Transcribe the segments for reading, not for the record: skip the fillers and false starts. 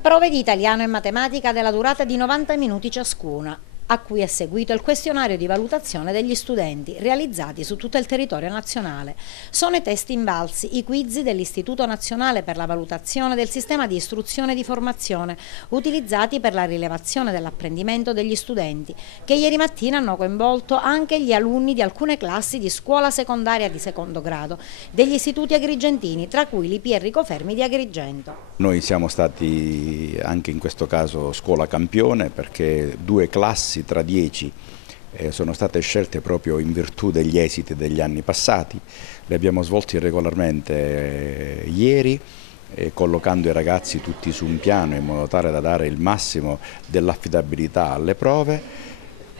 Prove di italiano e matematica della durata di 90 minuti ciascuna, a cui è seguito il questionario di valutazione degli studenti, realizzati su tutto il territorio nazionale. Sono i test invalsi, i quiz dell'Istituto Nazionale per la Valutazione del Sistema di Istruzione e di Formazione, utilizzati per la rilevazione dell'apprendimento degli studenti, che ieri mattina hanno coinvolto anche gli alunni di alcune classi di scuola secondaria di secondo grado degli istituti agrigentini, tra cui l'IP Enrico Fermi di Agrigento. Noi siamo stati anche in questo caso scuola campione, perché 2 classi tra 10 sono state scelte proprio in virtù degli esiti degli anni passati. Le abbiamo svolti regolarmente ieri, collocando i ragazzi tutti su un piano in modo tale da dare il massimo dell'affidabilità alle prove.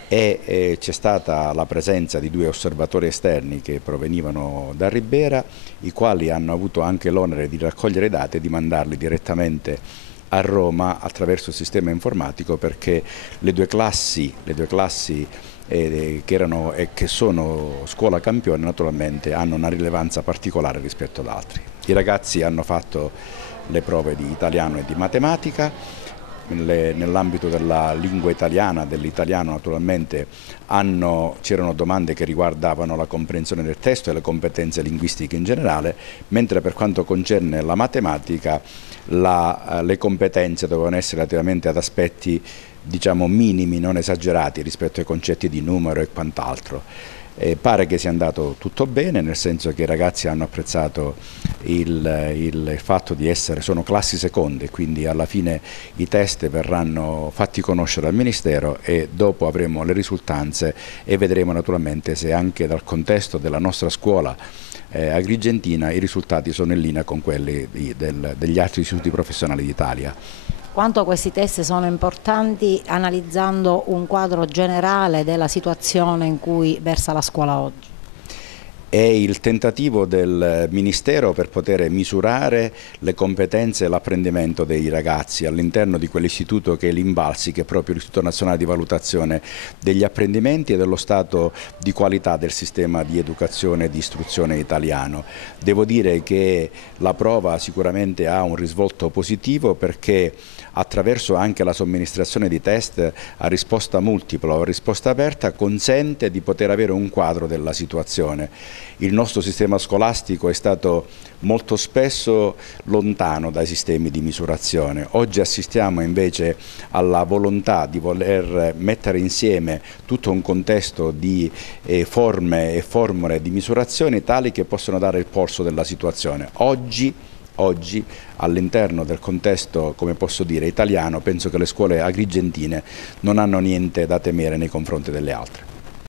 C'è stata la presenza di 2 osservatori esterni che provenivano da Ribera, i quali hanno avuto anche l'onere di raccogliere i dati e di mandarli direttamente a Roma attraverso il sistema informatico, perché le due classi che erano e che sono scuola campione naturalmente hanno una rilevanza particolare rispetto ad altri. I ragazzi hanno fatto le prove di italiano e di matematica. Nell'ambito della lingua italiana, dell'italiano naturalmente, c'erano domande che riguardavano la comprensione del testo e le competenze linguistiche in generale, mentre per quanto concerne la matematica le competenze dovevano essere relativamente ad aspetti, diciamo, minimi, non esagerati rispetto ai concetti di numero e quant'altro. Pare che sia andato tutto bene, nel senso che i ragazzi hanno apprezzato il fatto di sono classi seconde, quindi alla fine i test verranno fatti conoscere al Ministero e dopo avremo le risultanze e vedremo naturalmente se anche dal contesto della nostra scuola agrigentina i risultati sono in linea con quelli degli altri istituti professionali d'Italia. Quanto questi test sono importanti analizzando un quadro generale della situazione in cui versa la scuola oggi? È il tentativo del Ministero per poter misurare le competenze e l'apprendimento dei ragazzi all'interno di quell'istituto che è l'Invalsi, che è proprio l'Istituto Nazionale di Valutazione degli Apprendimenti e dello stato di qualità del sistema di educazione e di istruzione italiano. Devo dire che la prova sicuramente ha un risvolto positivo, perché attraverso anche la somministrazione di test a risposta multipla o a risposta aperta consente di poter avere un quadro della situazione. Il nostro sistema scolastico è stato molto spesso lontano dai sistemi di misurazione. Oggi assistiamo invece alla volontà di voler mettere insieme tutto un contesto di forme e formule di misurazione tali che possono dare il polso della situazione. Oggi all'interno del contesto, come posso dire, italiano, penso che le scuole agrigentine non hanno niente da temere nei confronti delle altre.